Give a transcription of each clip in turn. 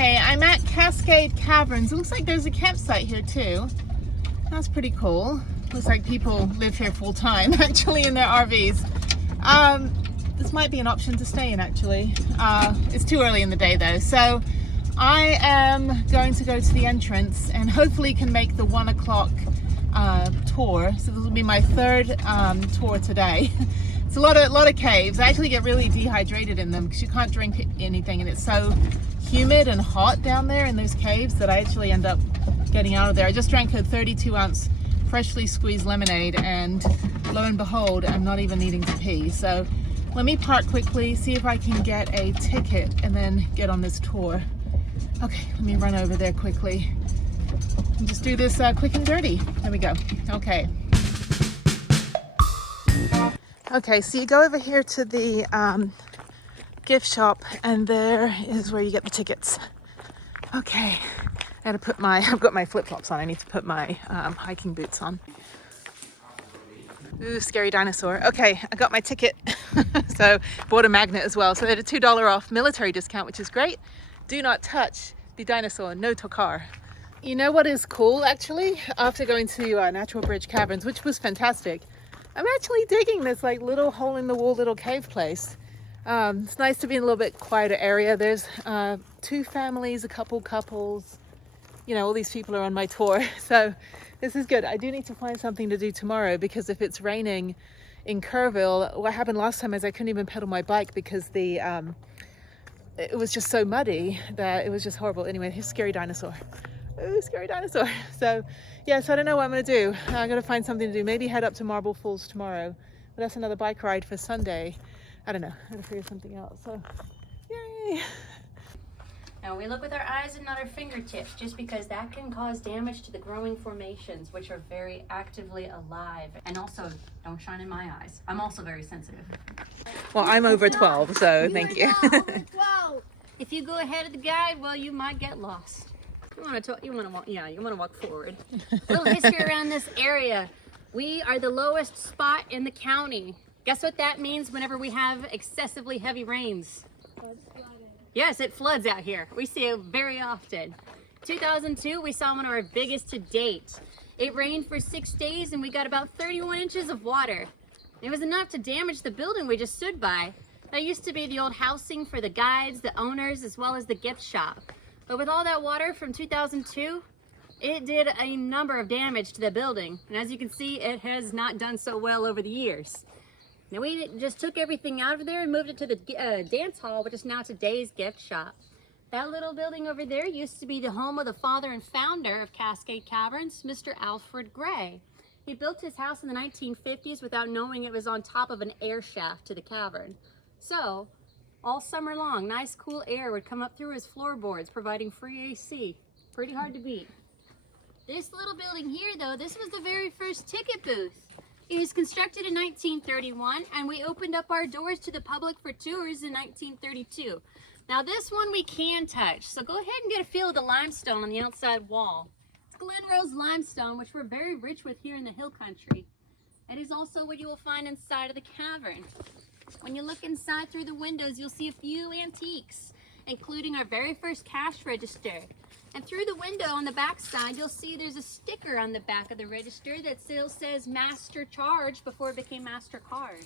Okay, I'm at Cascade Caverns. It looks like there's a campsite here too. That's pretty cool. Looks like people live here full time actually in their RVs. This might be an option to stay in actually. It's too early in the day though. So I am going to go to the entrance and hopefully can make the 1 o'clock tour. So this will be my third tour today. It's a lot of caves. I actually get really dehydrated in them because you can't drink anything and it's so humid and hot down there in those caves that I actually end up getting out of there. I just drank a 32-ounce freshly squeezed lemonade and lo and behold, I'm not even needing to pee. So let me park quickly, see if I can get a ticket and then get on this tour. Okay, let me run over there quickly and just do this quick and dirty. There we go. Okay. Okay, so you go over here to the gift shop and there is where you get the tickets. Okay, I've got my flip-flops on. I need to put my hiking boots on. Ooh, scary dinosaur. Okay, I got my ticket. So bought a magnet as well. So they had a $2 off military discount, which is great. Do not touch the dinosaur, no tocar. You know what is cool actually? After going to Natural Bridge Caverns, which was fantastic, I'm actually digging this like little hole in the wall little cave place. It's nice to be in a little bit quieter area. There's 2 families, a couple couples, you know, all these people are on my tour. So this is good. I do need to find something to do tomorrow because if it's raining in Kerrville, what happened last time is I couldn't even pedal my bike because it was just so muddy that it was just horrible. Anyway, here's scary dinosaur. Ooh, scary dinosaur. So yeah, so I don't know what I'm gonna do. I'm gonna find something to do. Maybe head up to Marble Falls tomorrow. But that's another bike ride for Sunday. I don't know. I'm gonna figure something out. So yay. Now we look with our eyes and not our fingertips, just because that can cause damage to the growing formations, which are very actively alive. And also, don't shine in my eyes. I'm also very sensitive. Well, I'm over 12, so thank you. Over 12. If you go ahead of the guide, well, you might get lost. You want to walk forward. A little history around this area. We are the lowest spot in the county. Guess what that means whenever we have excessively heavy rains? Yes, it floods out here. We see it very often. 2002, we saw one of our biggest to date. It rained for 6 days and we got about 31 inches of water. It was enough to damage the building we just stood by. That used to be the old housing for the guides, the owners, as well as the gift shop. But with all that water from 2002, it did a number of damage to the building. And as you can see, it has not done so well over the years. Now we just took everything out of there and moved it to the dance hall, which is now today's gift shop. That little building over there used to be the home of the father and founder of Cascade Caverns, Mr. Alfred Gray. He built his house in the 1950s without knowing it was on top of an air shaft to the cavern. So, all summer long, nice cool air would come up through his floorboards, providing free AC. Pretty hard to beat. This little building here, though, this was the very first ticket booth. It was constructed in 1931, and we opened up our doors to the public for tours in 1932. Now this one we can touch, so go ahead and get a feel of the limestone on the outside wall. It's Glen Rose limestone, which we're very rich with here in the hill country. It is also what you will find inside of the cavern. When you look inside through the windows, you'll see a few antiques, including our very first cash register. And through the window on the back side, you'll see there's a sticker on the back of the register that still says Master Charge before it became MasterCard.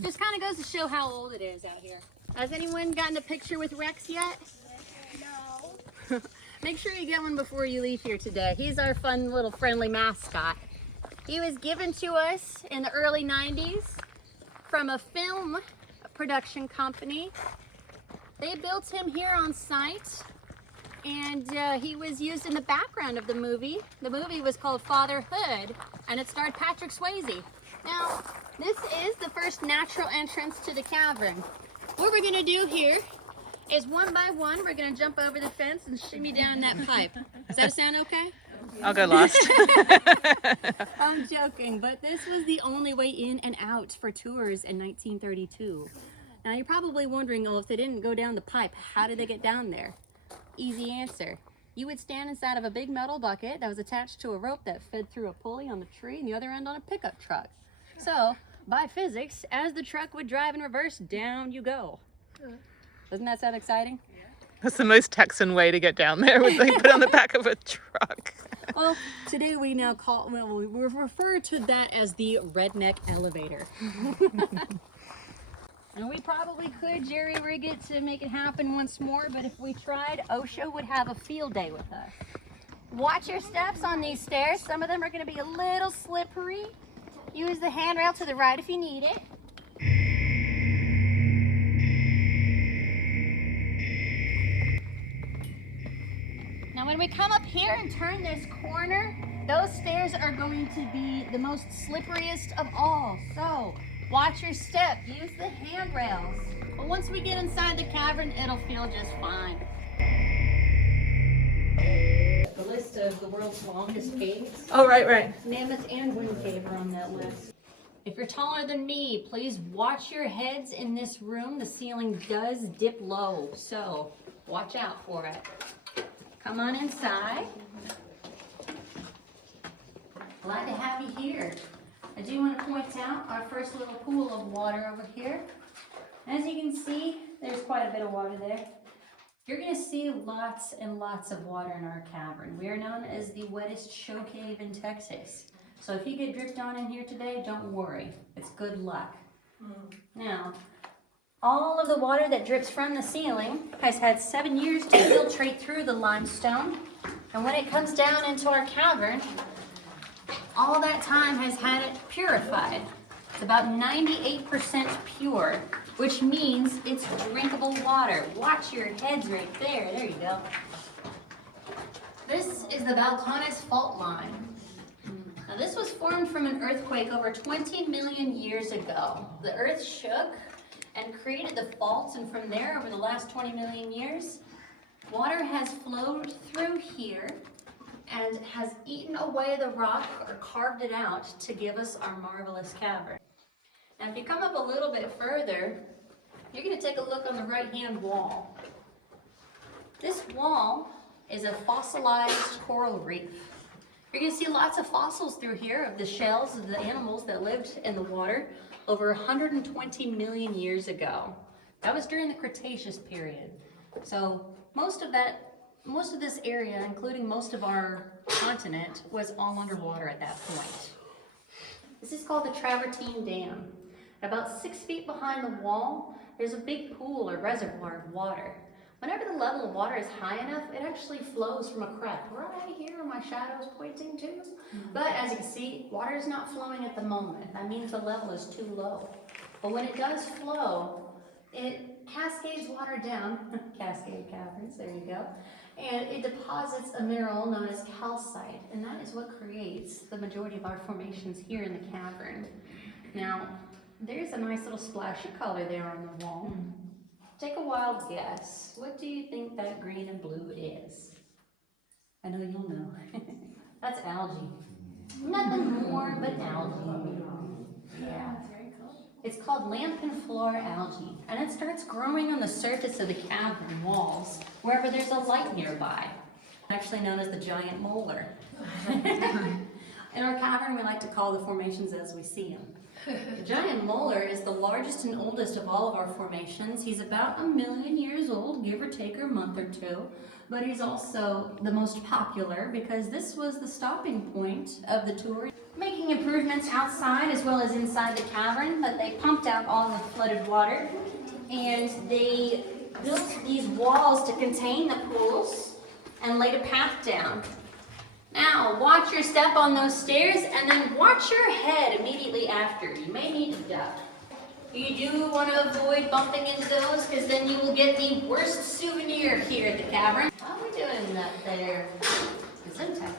Just kind of goes to show how old it is out here. Has anyone gotten a picture with Rex yet? No. Make sure you get one before you leave here today. He's our fun little friendly mascot. He was given to us in the early 90s from a film production company. They built him here on site. And he was used in the background of the movie. The movie was called Fatherhood, and it starred Patrick Swayze. Now, this is the first natural entrance to the cavern. What we're gonna do here is one by one, we're gonna jump over the fence and shimmy down that pipe. Does that sound okay? I'll go last. I'm joking, but this was the only way in and out for tours in 1932. Now, you're probably wondering, oh, if they didn't go down the pipe, how did they get down there? Easy answer. You would stand inside of a big metal bucket that was attached to a rope that fed through a pulley on the tree and the other end on a pickup truck. So, by physics, as the truck would drive in reverse, down you go. Doesn't that sound exciting? That's the most Texan way to get down there, would they put it on the back of a truck. Well, today we now call, well, we refer to that as the redneck elevator. And we probably could jerry rig it to make it happen once more, but if we tried, OSHA would have a field day with us. Watch your steps on these stairs. Some of them are going to be a little slippery. Use the handrail to the right if you need it. Now when we come up here and turn this corner, those stairs are going to be the most slipperiest of all. So watch your step, use the handrails. But once we get inside the cavern, it'll feel just fine. The list of the world's longest caves. Oh, right. Mammoth and Wind Cave are on that list. If you're taller than me, please watch your heads in this room. The ceiling does dip low, so watch out for it. Come on inside. Glad to have you here. I do want to point out our first little pool of water over here. As you can see, there's quite a bit of water there. You're going to see lots and lots of water in our cavern. We are known as the wettest show cave in Texas. So if you get dripped on in here today, don't worry. It's good luck. Now, all of the water that drips from the ceiling has had 7 years to filtrate through the limestone. And when it comes down into our cavern, all that time has had it purified. It's about 98% pure, which means it's drinkable water. Watch your heads right there. There you go. This is the Balcones fault line. Now this was formed from an earthquake over 20 million years ago. The earth shook and created the faults, and from there, over the last 20 million years, water has flowed through here and has eaten away the rock or carved it out to give us our marvelous cavern. Now if you come up a little bit further, you're going to take a look on the right-hand wall. This wall is a fossilized coral reef. You're going to see lots of fossils through here of the shells of the animals that lived in the water over 120 million years ago. That was during the Cretaceous period. So most of this area, including most of our continent, was all underwater at that point. This is called the Travertine Dam. About 6 feet behind the wall, there's a big pool or reservoir of water. Whenever the level of water is high enough, it actually flows from a crack right here where my shadow is pointing to. But as you can see, water is not flowing at the moment. That means the level is too low. But when it does flow, it cascades water down, Cascade Caverns, there you go, and it deposits a mineral known as calcite, and that is what creates the majority of our formations here in the cavern. Now, there's a nice little splash of color there on the wall. Take a wild guess. What do you think that green and blue is? I know you'll know. That's algae. Nothing more but algae. Yeah. It's called lamp-and-floor algae, and it starts growing on the surface of the cavern walls, wherever there's a light nearby. Actually known as the giant molar. In our cavern, we like to call the formations as we see them. The giant molar is the largest and oldest of all of our formations. He's about 1 million years old, give or take a month or two. But he's also the most popular because this was the stopping point of the tour. Making improvements outside as well as inside the cavern, but they pumped out all the flooded water and they built these walls to contain the pools and laid a path down. Now, watch your step on those stairs and then watch your head immediately after. You may need to duck. You do want to avoid bumping into those because then you will get the worst souvenir here at the cavern. How are we doing that there? Gesundheit.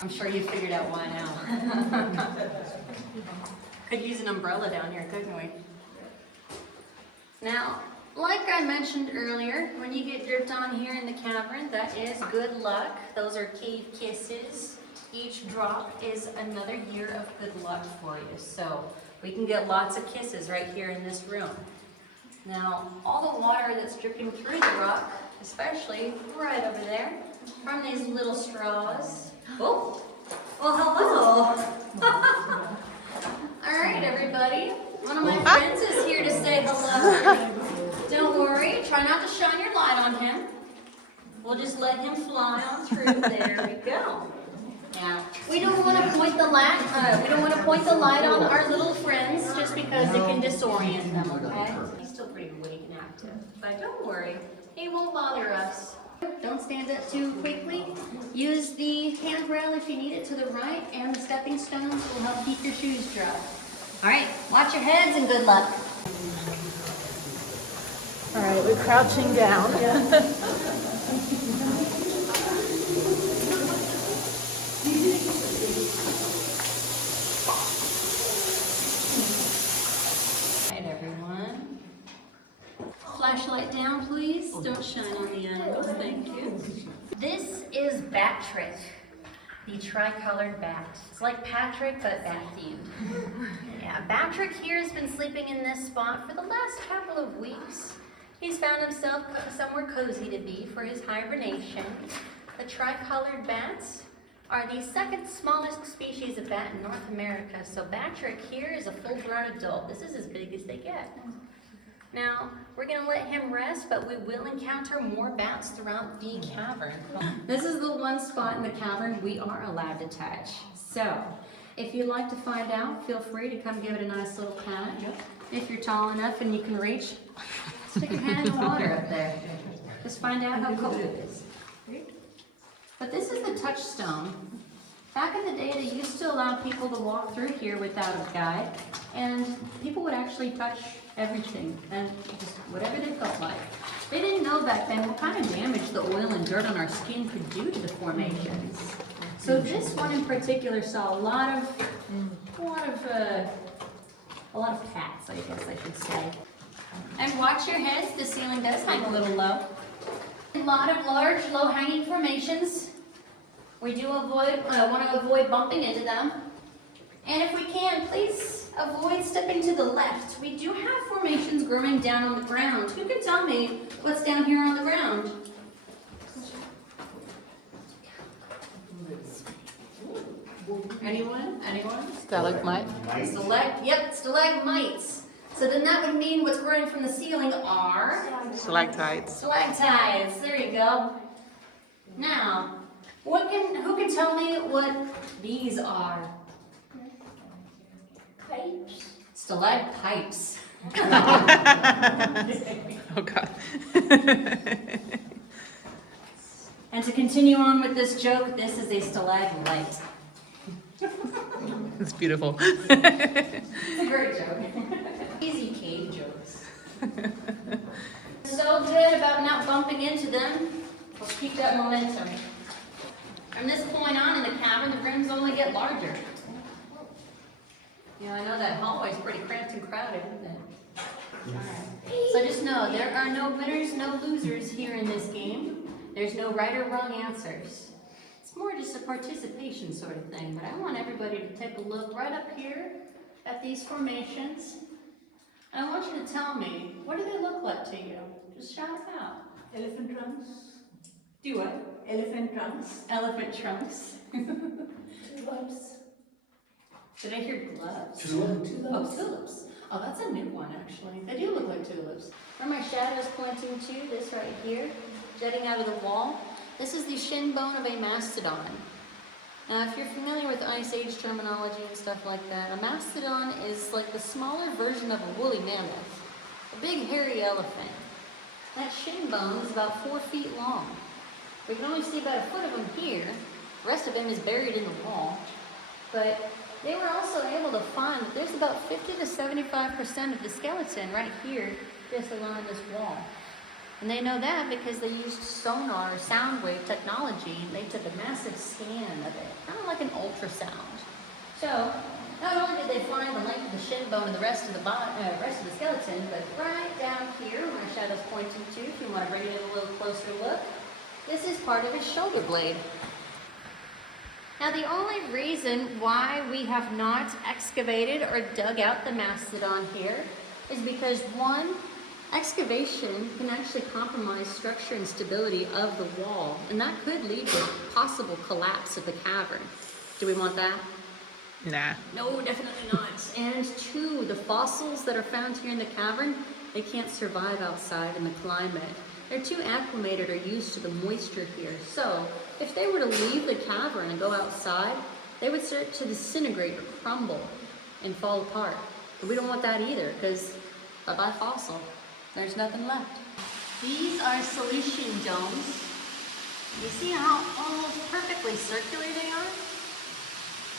I'm sure you figured out why now. Could use an umbrella down here, couldn't we? Now, like I mentioned earlier, when you get dripped on here in the cavern, that is good luck. Those are cave kisses. Each drop is another year of good luck for you. So we can get lots of kisses right here in this room. Now, all the water that's dripping through the rock, especially right over there, from these little straws. Oh, well, hello. All right, everybody. One of my friends is here to say hello. Don't worry, try try not to shine your light on him. We'll just let him fly on through. There we go. Now, we don't want to point the light. We don't want to point the light on our little friends just because it can disorient them. Okay? He's still pretty awake and active, but don't worry, he won't bother us. Don't stand up too quickly. Use the handrail if you need it to the right, and the stepping stones will help keep your shoes dry. All right, watch your heads and good luck. All right, we're crouching down. Everyone. Flashlight down, please. Don't shine on the animals. Thank you. This is Bat Trick, the tricolored bat. It's like Patrick, but bat themed. Yeah, Bat Trick here has been sleeping in this spot for the last couple of weeks. He's found himself somewhere cozy to be for his hibernation. The tricolored bats are the second smallest species of bat in North America. So Bat Trick here is a full-grown adult. This is as big as they get. Now, we're gonna let him rest, but we will encounter more bats throughout the cavern. This is the one spot in the cavern we are allowed to touch. So, if you'd like to find out, feel free to come give it a nice little pat. If you're tall enough and you can reach, stick your hand in the water up there. Just find out how cold it is. But this is the touchstone. Back in the day, they used to allow people to walk through here without a guide, and people would actually touch everything and just whatever they felt like. They didn't know back then what kind of damage the oil and dirt on our skin could do to the formations. So this one in particular saw a lot of cats, I guess I should say. And watch your heads, the ceiling does hang a little low. A lot of large, low-hanging formations. We do want to avoid bumping into them. And if we can, please avoid stepping to the left. We do have formations growing down on the ground. Who can tell me what's down here on the ground? Anyone? Anyone? Stalagmite. Stalagmites. So then that would mean what's growing from the ceiling are Stalactites. stalactites. There you go. Now, who can tell me what these are? Pipes. Stalagpipes. Oh God. And to continue on with this joke, this is a stalagmite. It's beautiful. It's a great joke. Easy cave jokes. So good about not bumping into them. Let's keep that momentum. From this point on in the cavern, the rooms only get larger. Yeah, I know that hallway's pretty cramped and crowded, isn't it? Alright. So just know, there are no winners, no losers here in this game. There's no right or wrong answers. It's more just a participation sort of thing, but I want everybody to take a look right up here at these formations. I want you to tell me, what do they look like to you? Just shout it out. Elephant trunks. Do what? Elephant trunks. Elephant trunks. Tulips. Did I hear gloves? Tulips. Oh, tulips. Oh, that's a new one, actually. They do look like tulips. Where my shadow is pointing to, this right here, jutting out of the wall, this is the shin bone of a mastodon. Now, if you're familiar with Ice Age terminology and stuff like that, a mastodon is like the smaller version of a woolly mammoth, a big hairy elephant. That shin bone is about 4 feet long. We can only see about a foot of him here. The rest of him is buried in the wall. But they were also able to find that there's about 50 to 75% of the skeleton right here, just along this wall. And they know that because they used sonar or sound wave technology. They took a massive scan of it, kind of like an ultrasound. So, not only did they find the length of the shin bone and the rest of the skeleton, but right down here, where my shadow's pointing to, if you want to bring it in a little closer look, this is part of his shoulder blade. Now, the only reason why we have not excavated or dug out the mastodon here is because, one, excavation can actually compromise structure and stability of the wall, and that could lead to possible collapse of the cavern. Do we want that? Nah. No, definitely not. And two, the fossils that are found here in the cavern They can't survive outside in the climate. They're too acclimated or used to the moisture here. So if they were to leave the cavern and go outside, they would start to disintegrate or crumble and fall apart. But we don't want that either, because bye-bye fossil. There's nothing left. These are solution domes. You see how almost perfectly circular they are?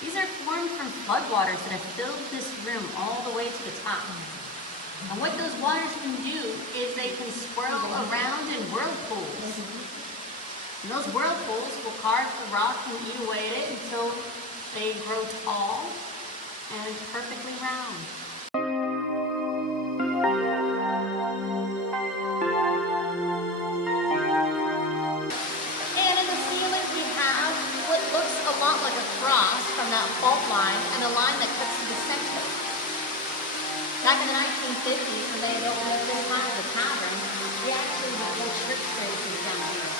These are formed from floodwaters that have filled this room all the way to the top. And what those waters can do is they can swirl around in whirlpools. And those whirlpools will carve the rock and eat away at it until they grow tall and perfectly round. And in the ceiling we have what looks a lot like a cross from that fault line and a line that cuts through the center. Back in the 1950s, when they built this part of the cavern, we actually would hold church services down here.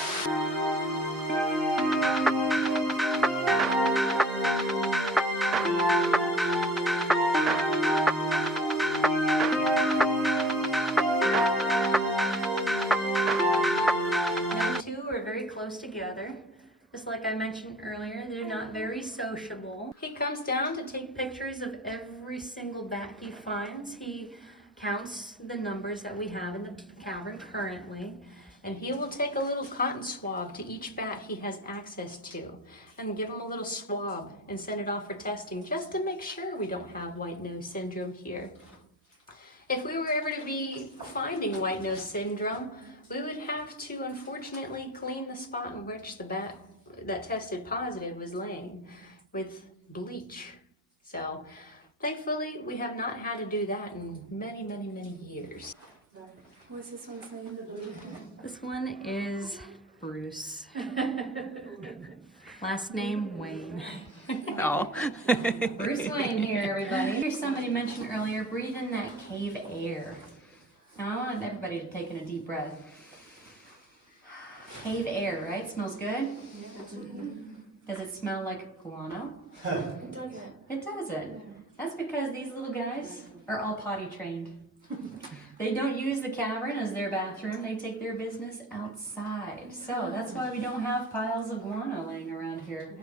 Them two are very close together. Just like I mentioned earlier, they're not very sociable. He comes down to take pictures of every single bat he finds. He counts the numbers that we have in the cavern currently, and he will take a little cotton swab to each bat he has access to and give him a little swab and send it off for testing just to make sure we don't have white nose syndrome here. If we were ever to be finding white nose syndrome, we would have to unfortunately clean the spot in which the bat that tested positive was laying with bleach. So thankfully we have not had to do that in many, many, many years. What's this one's name? This one is Bruce. Last name Wayne. Oh. Bruce Wayne here, everybody. Here's somebody mentioned earlier, breathe in that cave air. Now I want everybody to take in a deep breath. Cave air, right? Smells good? Does it smell like guano? It doesn't. It doesn't. That's because these little guys are all potty trained. They don't use the cavern as their bathroom. They take their business outside. So that's why we don't have piles of guano laying around here.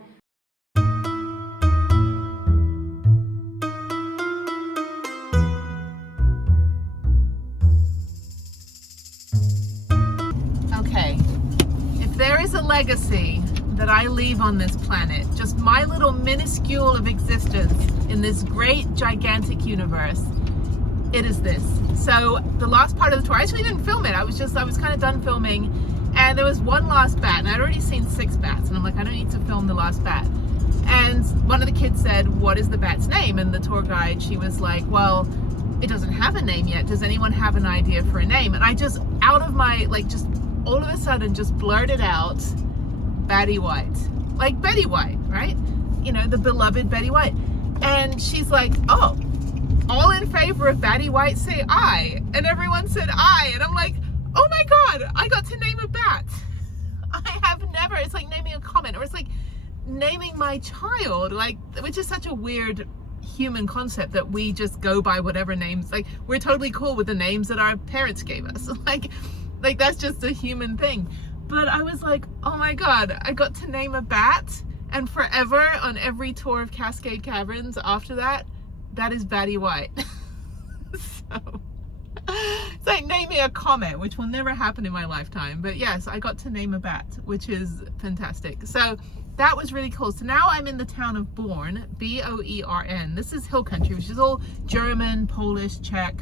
Okay, if there is a legacy that I leave on this planet, just my little minuscule of existence in this great gigantic universe, it is this. So the last part of the tour, I actually didn't film it. I was kind of done filming, and there was one last bat, and I'd already seen 6 bats, and I'm like, I don't need to film the last bat. And one of the kids said, what is the bat's name? And the tour guide, she was like, well, it doesn't have a name yet. Does anyone have an idea for a name? And I just, out of my, like, just all of a sudden just blurted out Batty White. Like Betty White, right? You know, the beloved Betty White. And she's like, oh, all in favor of Batty White say aye. And everyone said aye. And I'm like, oh my God, I got to name a bat. I have never, it's like naming a comet, or it's like naming my child, like, which is such a weird human concept that we just go by whatever names, like we're totally cool with the names that our parents gave us. Like that's just a human thing. But I was like, oh my God, I got to name a bat, and forever on every tour of Cascade Caverns after that, that is Batty White. So it's like naming a comet, which will never happen in my lifetime. But yes, I got to name a bat, which is fantastic. So that was really cool. So now I'm in the town of Born, B-O-E-R-N. This is hill country, which is all German, Polish, Czech.